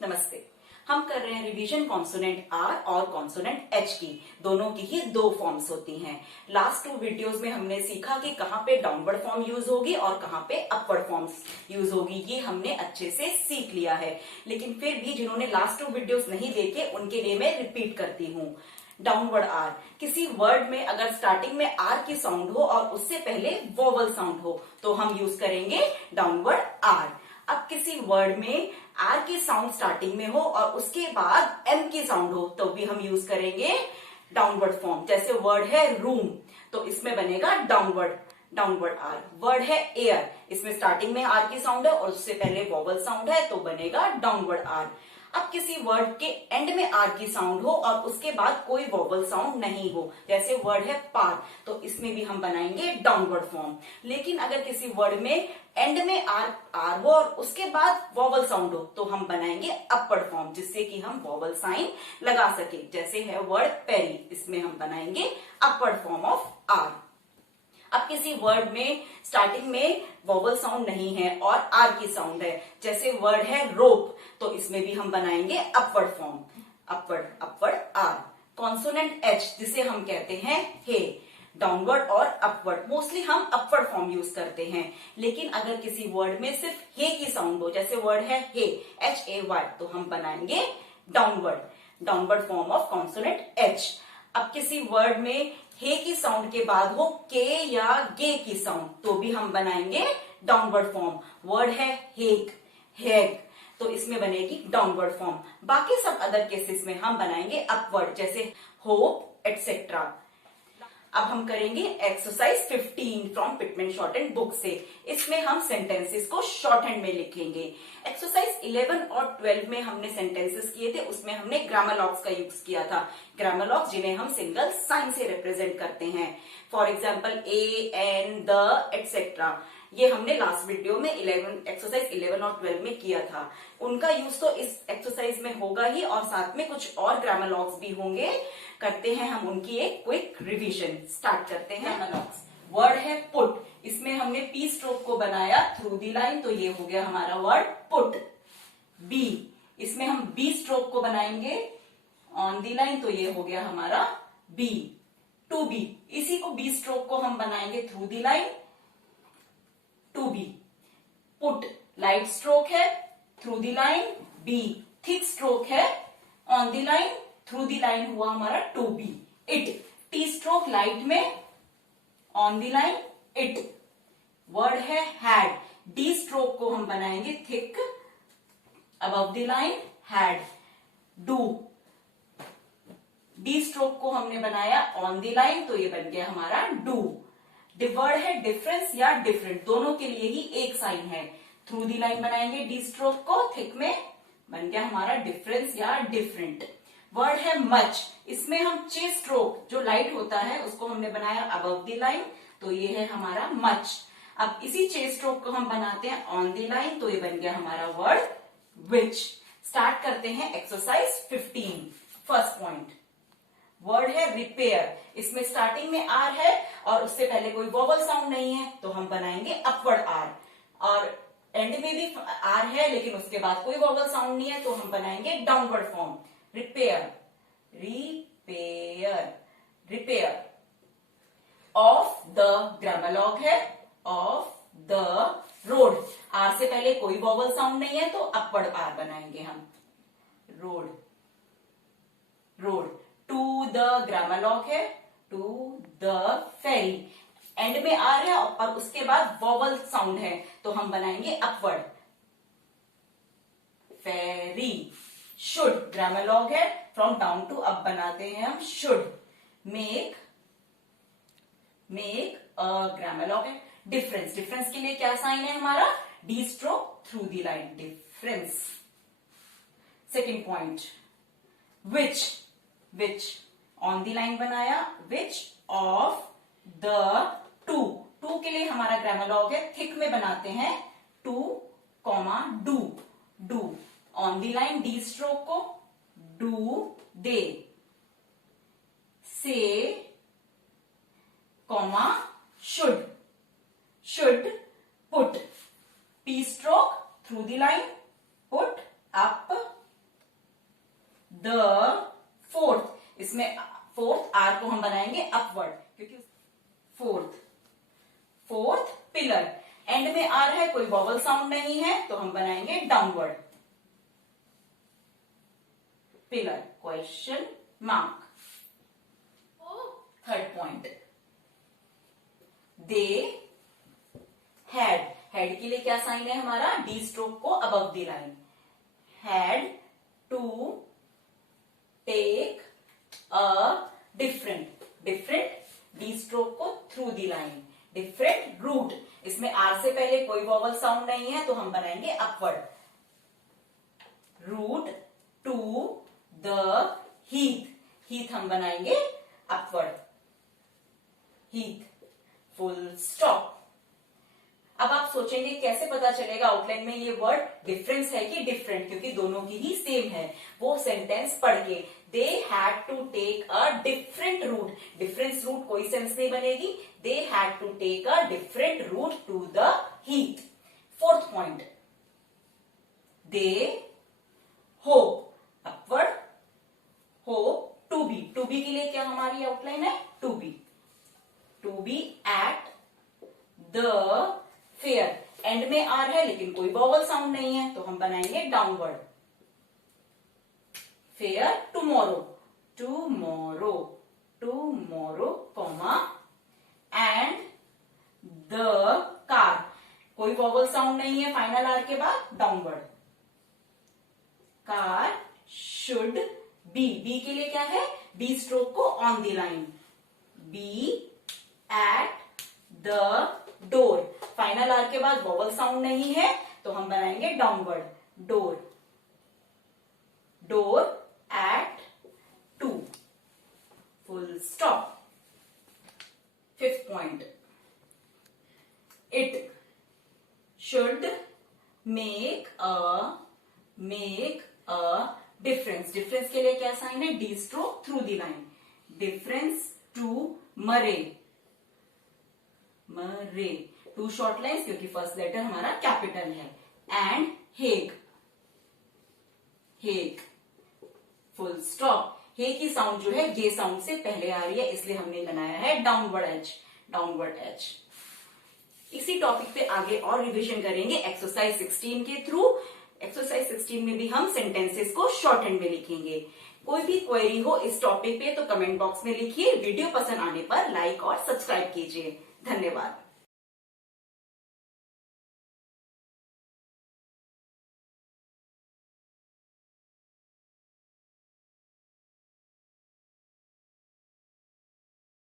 नमस्ते। हम कर रहे हैं रिवीजन कॉन्सोनेंट आर और कॉन्सोनेंट एच की। दोनों की ही दो फॉर्म्स होती हैं। लास्ट 2 वीडियोस में हमने सीखा कि कहाँ पे डाउनवर्ड फॉर्म यूज होगी और कहाँ पे अपवर्ड फॉर्म्स यूज होगी। ये हमने अच्छे से सीख लिया है, लेकिन फिर भी जिन्होंने लास्ट 2 वीडियोस नहीं देखे उनके लिए मैं रिपीट करती हूँ। डाउनवर्ड आर, किसी वर्ड में अगर स्टार्टिंग में आर की साउंड हो और उससे पहले वोवल साउंड हो तो हम यूज करेंगे डाउनवर्ड आर। अब किसी वर्ड में आर की साउंड स्टार्टिंग में हो और उसके बाद एम की साउंड हो तो भी हम यूज करेंगे डाउनवर्ड फॉर्म। जैसे वर्ड है रूम तो इसमें बनेगा डाउनवर्ड आर। वर्ड है एयर, इसमें स्टार्टिंग में आर की साउंड है और उससे पहले वोवल साउंड है तो बनेगा डाउनवर्ड आर। अब किसी वर्ड के एंड में आर की साउंड हो और उसके बाद कोई वोवल साउंड नहीं हो, जैसे वर्ड है पार, तो इसमें भी हम बनाएंगे डाउनवर्ड फॉर्म। लेकिन अगर किसी वर्ड में एंड में आर हो और उसके बाद वोवल साउंड हो तो हम बनाएंगे अपवर्ड फॉर्म, जिससे कि हम वोवल साइन लगा सके। जैसे है वर्ड पेरी, इसमें हम बनाएंगे अपवर्ड फॉर्म ऑफ आर। अब किसी वर्ड में स्टार्टिंग में वोवल साउंड नहीं है और आर की साउंड है, जैसे वर्ड है रोप, तो इसमें भी हम बनाएंगे upward form, upward R. Consonant H, जिसे हम कहते हैं हे, डाउनवर्ड और अपवर्ड। मोस्टली हम अपवर्ड फॉर्म यूज करते हैं, लेकिन अगर किसी वर्ड में सिर्फ हे की साउंड हो, जैसे वर्ड है हे, HAY, तो हम बनाएंगे downward form of consonant H. अब किसी वर्ड में हे की साउंड के बाद हो के या गे की साउंड तो भी हम बनाएंगे डाउनवर्ड फॉर्म। वर्ड है हेग, तो इसमें बनेगी डाउनवर्ड फॉर्म। बाकी सब अदर केसेस में हम बनाएंगे अपवर्ड, जैसे होप एटसेट्रा। अब हम करेंगे exercise 15 from Pitman shorthand book से। इसमें हम सेंटेंसेस को शॉर्टहैंड में लिखेंगे। एक्सरसाइज 11 और 12 में हमने सेंटेंसेस किए थे, उसमें हमने ग्रामर लॉक्स का यूज किया था। ग्रामर लॉक्स जिन्हें हम सिंगल साइन से रिप्रेजेंट करते हैं। For example A, N, the, etcetera. ये हमने लास्ट वीडियो में एक्सरसाइज 11 और 12 में किया था। उनका यूज तो इस एक्सरसाइज में होगा ही और साथ में कुछ और ग्रामर लॉक्स भी होंगे। करते हैं हम उनकी एक क्विक रिवीजन। स्टार्ट करते हैं ग्रामर लॉक्स। वर्ड है पुट, इसमें हमने पी स्ट्रोक को बनाया थ्रू दी लाइन, तो ये हो गया हमारा वर्ड पुट। बी, इसमें हम बी स्ट्रोक को बनाएंगे ऑन दी लाइन, तो ये हो गया हमारा बी। टू बी, इसी को बी स्ट्रोक को हम बनाएंगे through the line, to be. Put light stroke है through the line, B thick stroke है on the line, through the line हुआ हमारा to be. It, T stroke light में on the line, it. Word है had, D stroke को हम बनाएंगे thick above the line, had. Do, D stroke को हमने बनाया ऑन द लाइन, तो ये बन गया हमारा डू। वर्ड है डिफरेंस या डिफरेंट, दोनों के लिए ही एक साइन है। थ्रू दी लाइन बनाएंगे डी स्ट्रोक को, थिक में बन गया हमारा डिफरेंस या डिफरेंट। वर्ड है मच, इसमें हम चे स्ट्रोक जो लाइट होता है उसको हमने बनाया अबव द लाइन, तो ये है हमारा मच। अब इसी चे स्ट्रोक को हम बनाते हैं ऑन द लाइन, तो ये बन गया हमारा वर्ड विच। स्टार्ट करते हैं एक्सरसाइज 15। फर्स्ट पॉइंट, वर्ड है रिपेयर, इसमें स्टार्टिंग में आर है और उससे पहले कोई वोवल साउंड नहीं है, तो हम बनाएंगे अपवर्ड आर। और एंड में भी आर है लेकिन उसके बाद कोई वोवल साउंड नहीं है, तो हम बनाएंगे downward form, repair. Of the, grammar lock है ऑफ द रोड, आर से पहले कोई वोवल साउंड नहीं है तो अपवर्ड आर बनाएंगे हम, road. To the, grammar lock है टू द फेरी, एंड में आर है और उसके बाद वोवल साउंड है तो हम बनाएंगे अपवर्ड, फेरी। शुड, ग्रामर लॉग है फ्रॉम डाउन टू अप बनाते हैं हम should. Make a, grammalogue है डिफरेंस, डिफरेंस के लिए क्या साइन है हमारा, D stroke through the line, difference. Second point, which on the line बनाया, which of the two, two के लिए हमारा ग्रामर लॉग है थिक में बनाते हैं to comma do on the line, D stroke को do they, say comma should put, P stroke through the line, put up को हम बनाएंगे अपवर्ड, क्योंकि फोर्थ पिलर, एंड में आर है, कोई वॉवल साउंड नहीं है, तो हम बनाएंगे downward pillar, question mark. Third point, they had, head के लिए क्या साइन है हमारा, डी स्ट्रोक को above the line, had to take a different D stroke को through the line, different route, इसमें आर से पहले कोई वॉवल साउंड नहीं है, तो हम बनाएंगे upward, root to the heath हम बनाएंगे अपवर्ड, हीथ, फुल स्टॉप। अब आप सोचेंगे कैसे पता चलेगा आउटलाइन में ये वर्ड डिफरेंस है कि डिफरेंट, क्योंकि दोनों की ही सेम है। वो सेंटेंस पढ़ के, they had to take a different route, difference route कोई सेंस नहीं बनेगी, they had to take a different route to the heath. Fourth point, they hope, upward, hope to be के लिए क्या हमारी आउटलाइन है, to be at the fair, end में R है लेकिन कोई वॉवल साउंड नहीं है, तो हम बनाएंगे downward, fair tomorrow comma, and the car, कोई वॉवल साउंड नहीं है फाइनल आर के बाद, डाउनवर्ड, कार शुड बी के लिए क्या है, बी स्ट्रोक को on the line, be at the door, final R के बाद वॉवल साउंड नहीं है, तो हम बनाएंगे downward, door at two, full stop. Fifth point, it should make a difference के लिए क्या साइन है, D stroke through the line, difference to Murray, two short lines क्योंकि फर्स्ट लेटर हमारा कैपिटल है, and Hague, full stop. Hay की sound जो है ये साउंड से पहले आ रही है, इसलिए हमने बनाया है डाउनवर्ड एच। इसी टॉपिक पे आगे और रिवीजन करेंगे एक्सरसाइज 16 के थ्रू। एक्सरसाइज 16 में भी हम सेंटेंसेस को शॉर्ट हैंड में लिखेंगे। कोई भी क्वेरी हो इस टॉपिक पे तो कमेंट बॉक्स में लिखिए। वीडियो पसंद आने पर लाइक और सब्सक्राइब कीजिए। धन्यवाद।